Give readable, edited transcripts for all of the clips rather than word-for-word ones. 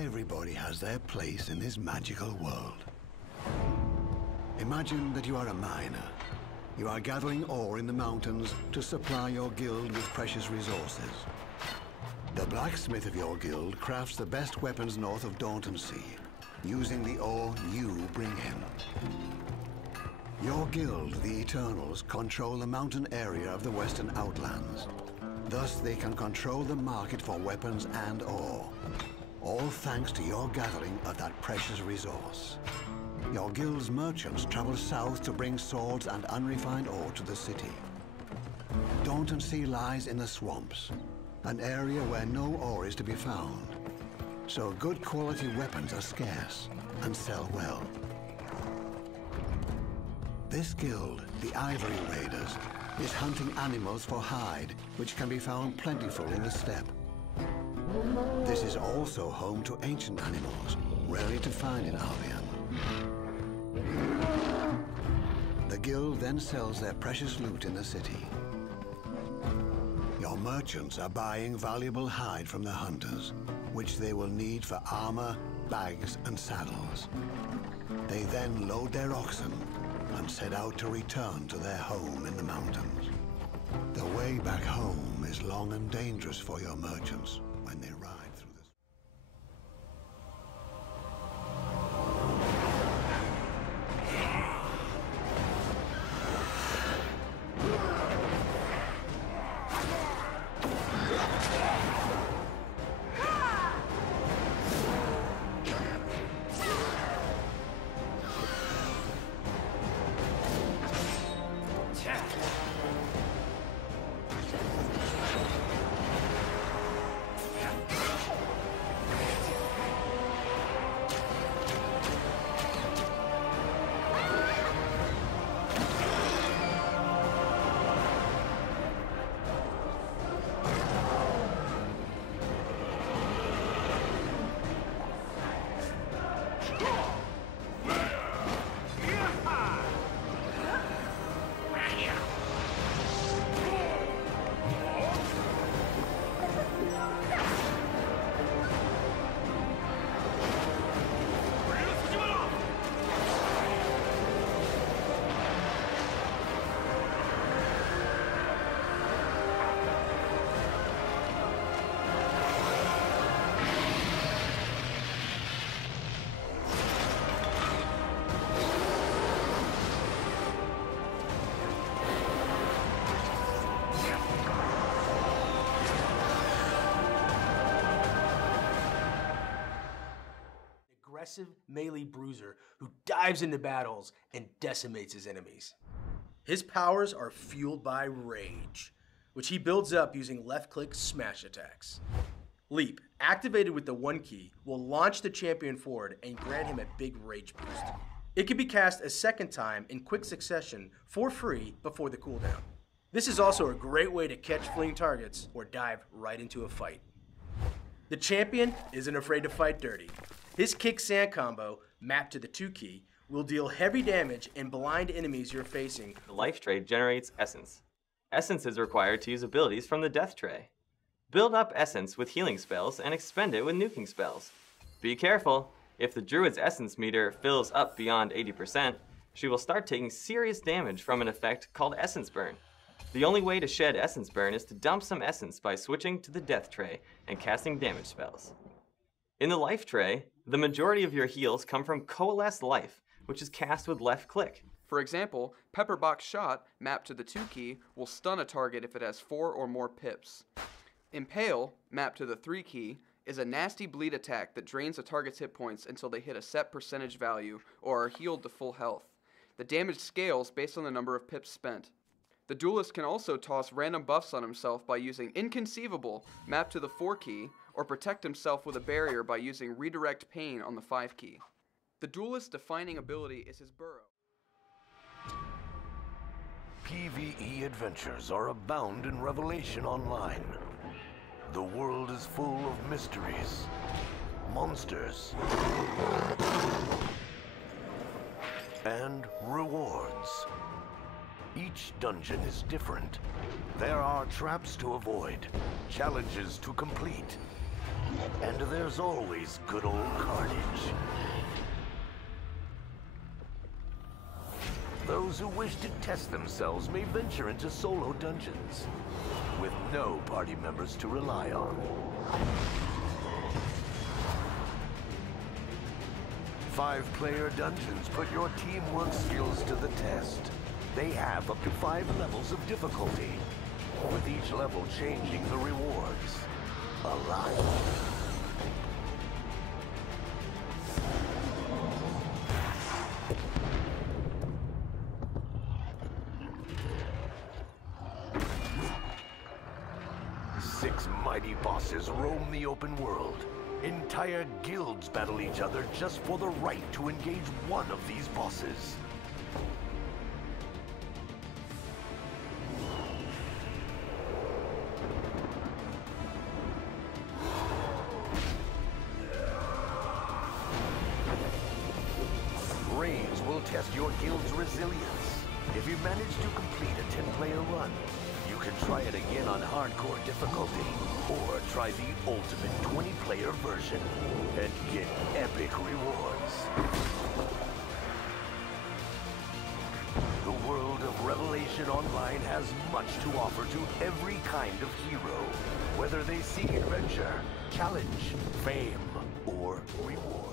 everybody has their place in this magical world. Imagine that you are a miner. You are gathering ore in the mountains to supply your guild with precious resources. The blacksmith of your guild crafts the best weapons north of Sea, using the ore you bring him. Your guild, the Eternals, control the mountain area of the Western Outlands. Thus, they can control the market for weapons and ore, all thanks to your gathering of that precious resource. Your guild's merchants travel south to bring swords and unrefined ore to the city. Sea lies in the swamps, an area where no ore is to be found. So good quality weapons are scarce and sell well. This guild, the Ivory Raiders, is hunting animals for hide, which can be found plentiful in the steppe. This is also home to ancient animals, rarely to find in Albion. The guild then sells their precious loot in the city. Your merchants are buying valuable hide from the hunters, which they will need for armor, bags, and saddles. They then load their oxen and set out to return to their home in the mountains. The way back home is long and dangerous for your merchants when they ride through the... Aggressive melee bruiser who dives into battles and decimates his enemies. His powers are fueled by rage, which he builds up using left-click smash attacks. Leap, activated with the 1 key, will launch the champion forward and grant him a big rage boost. It can be cast a second time in quick succession for free before the cooldown. This is also a great way to catch fleeing targets or dive right into a fight. The champion isn't afraid to fight dirty. His kick sand combo, mapped to the 2 key, will deal heavy damage and blind enemies you're facing. The life tray generates essence. Essence is required to use abilities from the death tray. Build up essence with healing spells and expend it with nuking spells. Be careful, if the druid's essence meter fills up beyond 80%, she will start taking serious damage from an effect called essence burn. The only way to shed essence burn is to dump some essence by switching to the death tray and casting damage spells. In the life tray, the majority of your heals come from Coalesce Life, which is cast with left click. For example, Pepperbox Shot, mapped to the 2 key, will stun a target if it has 4 or more pips. Impale, mapped to the 3 key, is a nasty bleed attack that drains a target's hit points until they hit a set percentage value or are healed to full health. The damage scales based on the number of pips spent. The duelist can also toss random buffs on himself by using Inconceivable, mapped to the 4 key, or protect himself with a barrier by using Redirect Pain on the 5 key. The duelist's defining ability is his burrow. PvE adventures are abound in Revelation Online. The world is full of mysteries, monsters, and rewards. Each dungeon is different. There are traps to avoid, challenges to complete, And there's always good old carnage. Those who wish to test themselves may venture into solo dungeons, with no party members to rely on. 5-player dungeons put your teamwork skills to the test. They have up to 5 levels of difficulty, with each level changing the rewards a lot. Six mighty bosses roam the open world. Entire guilds battle each other just for the right to engage one of these bosses. Raids will test your guild's resilience. If you manage to complete a 10-player run, you can try it again on hardcore difficulty, or try the ultimate 20-player version and get epic rewards. The world of Revelation Online has much to offer to every kind of hero, whether they seek adventure, challenge, fame, or rewards.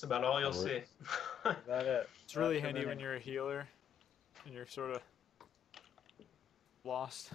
That's about all you'll see. About it. It's really handy when you're a healer and you're sort of lost.